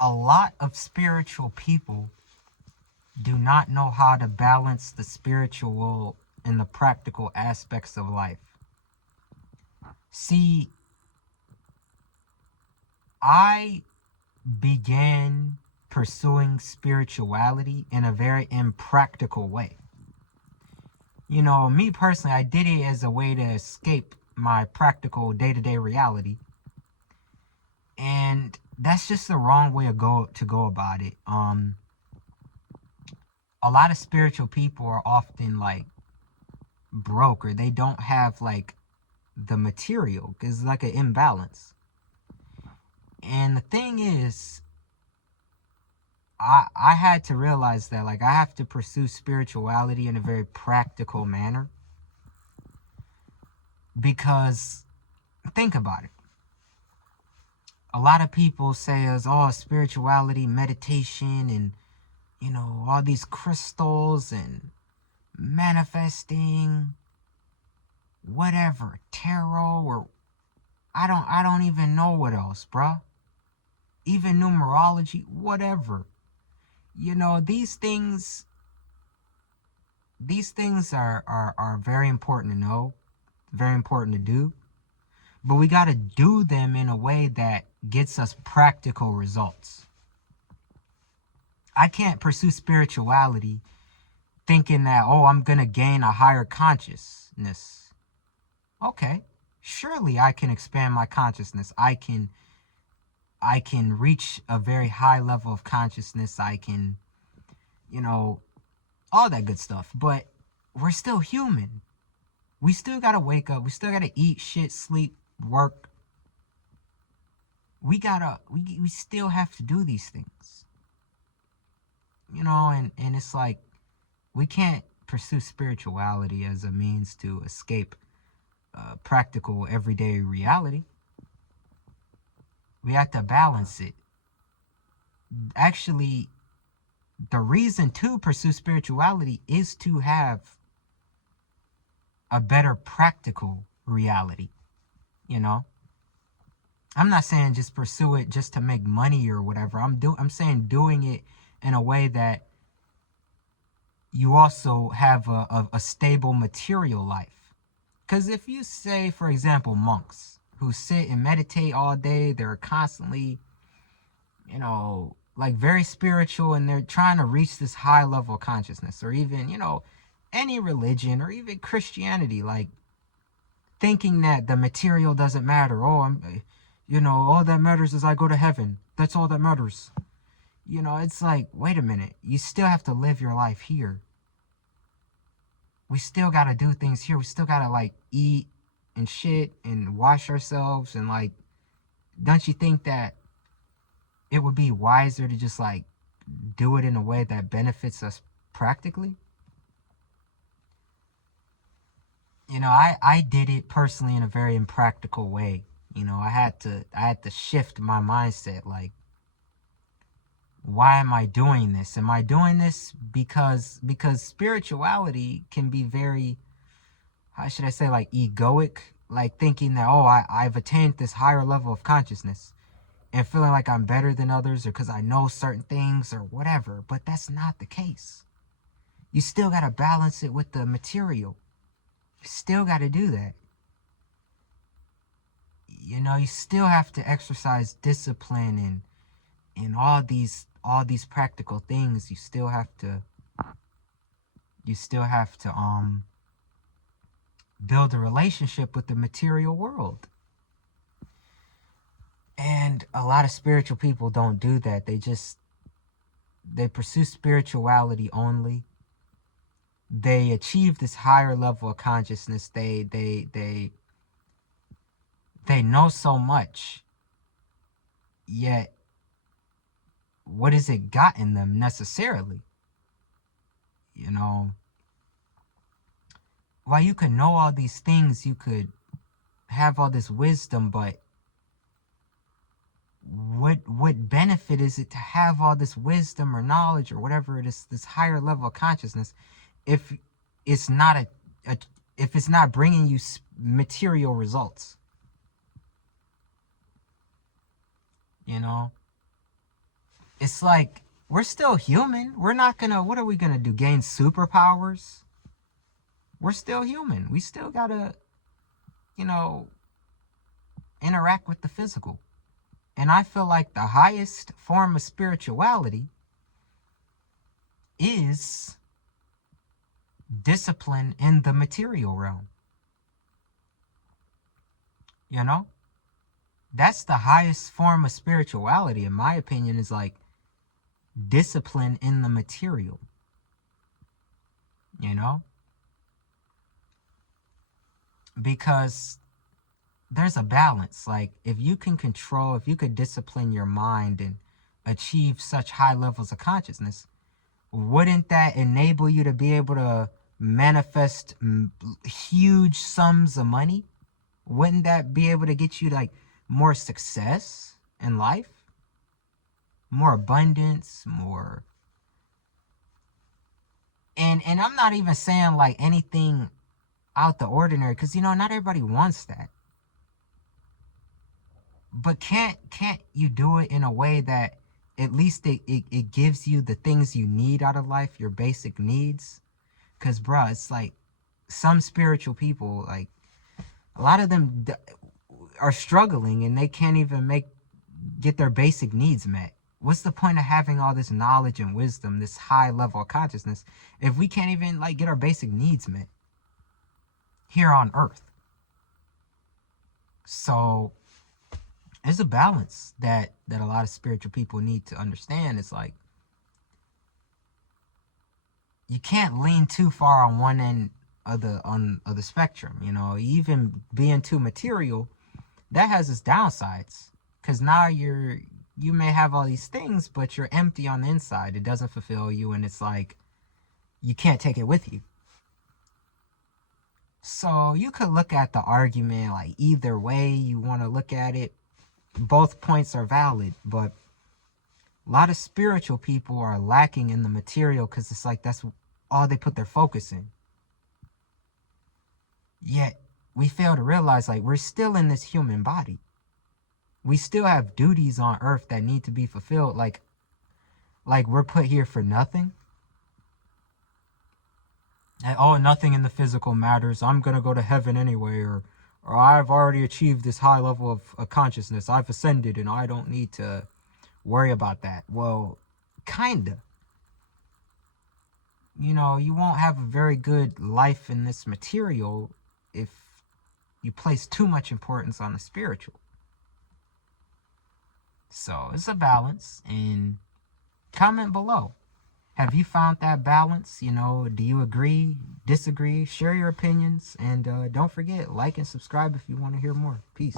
a lot of spiritual people do not know how to balance the spiritual and the practical aspects of life. See, I began pursuing spirituality in a very impractical way. You know, me personally, I did it as a way to escape my practical day-to-day reality. And that's just the wrong way to go about it. A lot of spiritual people are often like broke, or they don't have like the material, because it's like an imbalance. And the thing is, I had to realize that like I have to pursue spirituality in a very practical manner, because think about it. A lot of people say as spirituality, meditation, and you know, all these crystals and manifesting, whatever, tarot, or I don't even know what else, bruh. Even numerology, whatever. You know, these things are very important to know, very important to do, but we got to do them in a way that gets us practical results. I can't pursue spirituality thinking that, oh, I'm going to gain a higher consciousness. Okay, surely I can expand my consciousness. I can reach a very high level of consciousness. I can, you know, all that good stuff. But we're still human. We still got to wake up. We still got to eat, shit, sleep, work. We still have to do these things. You know, and it's like, we can't pursue spirituality as a means to escape practical everyday reality. We have to balance it. Actually, the reason to pursue spirituality is to have a better practical reality. You know, I'm not saying just pursue it just to make money or whatever. I'm saying doing it in a way that you also have a stable material life. Because if you say, for example, monks who sit and meditate all day, they're constantly, you know, like very spiritual, and they're trying to reach this high level of consciousness, or even, you know, any religion or even Christianity, like thinking that the material doesn't matter. Oh, you know, all that matters is I go to heaven. That's all that matters. You know, it's like, wait a minute. You still have to live your life here. We still got to do things here. We still got to like eat and shit and wash ourselves. And like, don't you think that it would be wiser to just like do it in a way that benefits us practically? You know, I did it personally in a very impractical way. You know, I had to shift my mindset. Like, why am I doing this? Am I doing this because spirituality can be very, how should I say, like egoic, like thinking that, oh, I've attained this higher level of consciousness and feeling like I'm better than others, or because I know certain things or whatever. But that's not the case. You still got to balance it with the material. You still got to do that. You know, you still have to exercise discipline and all these practical things. You still have to build a relationship with the material world. And a lot of spiritual people don't do that. They pursue spirituality only. They achieve this higher level of consciousness. They know so much, yet what has it gotten them necessarily? You know, while you could know all these things, you could have all this wisdom, but what benefit is it to have all this wisdom or knowledge or whatever it is, this higher level of consciousness, if it's not if it's not bringing you material results? You know, it's like we're still human. We're not gonna, what are we gonna do? Gain superpowers? We're still human. We still gotta, you know, interact with the physical. And I feel like the highest form of spirituality is discipline in the material realm. You know? That's the highest form of spirituality, in my opinion, is like discipline in the material. You know? Because there's a balance. Like, if you can control, if you could discipline your mind and achieve such high levels of consciousness, wouldn't that enable you to be able to manifest huge sums of money? Wouldn't that be able to get you like more success in life? More abundance, more. And I'm not even saying like anything out the ordinary, because you know, not everybody wants that. But can't you do it in a way that at least it gives you the things you need out of life, your basic needs? Because bruh, it's like some spiritual people, like a lot of them are struggling and they can't even get their basic needs met. What's the point of having all this knowledge and wisdom, this high level of consciousness, if we can't even like get our basic needs met here on earth? So there's a balance that a lot of spiritual people need to understand. It's like you can't lean too far on one end of the spectrum. You know, even being too material, that has its downsides, because now you may have all these things, but you're empty on the inside. It doesn't fulfill you, and it's like you can't take it with you. So you could look at the argument like either way you want to look at it. Both points are valid, but a lot of spiritual people are lacking in the material because it's like that's all they put their focus in. Yet we fail to realize like we're still in this human body. We still have duties on earth that need to be fulfilled. Like we're put here for nothing. And, oh, nothing in the physical matters. I'm gonna go to heaven anyway, or I've already achieved this high level of consciousness. I've ascended and I don't need to worry about that. Well, kinda. You know, you won't have a very good life in this material if you place too much importance on the spiritual. So it's a balance, and comment below. Have you found that balance? You know, do you agree, disagree? Share your opinions, and don't forget, like and subscribe if you want to hear more. Peace.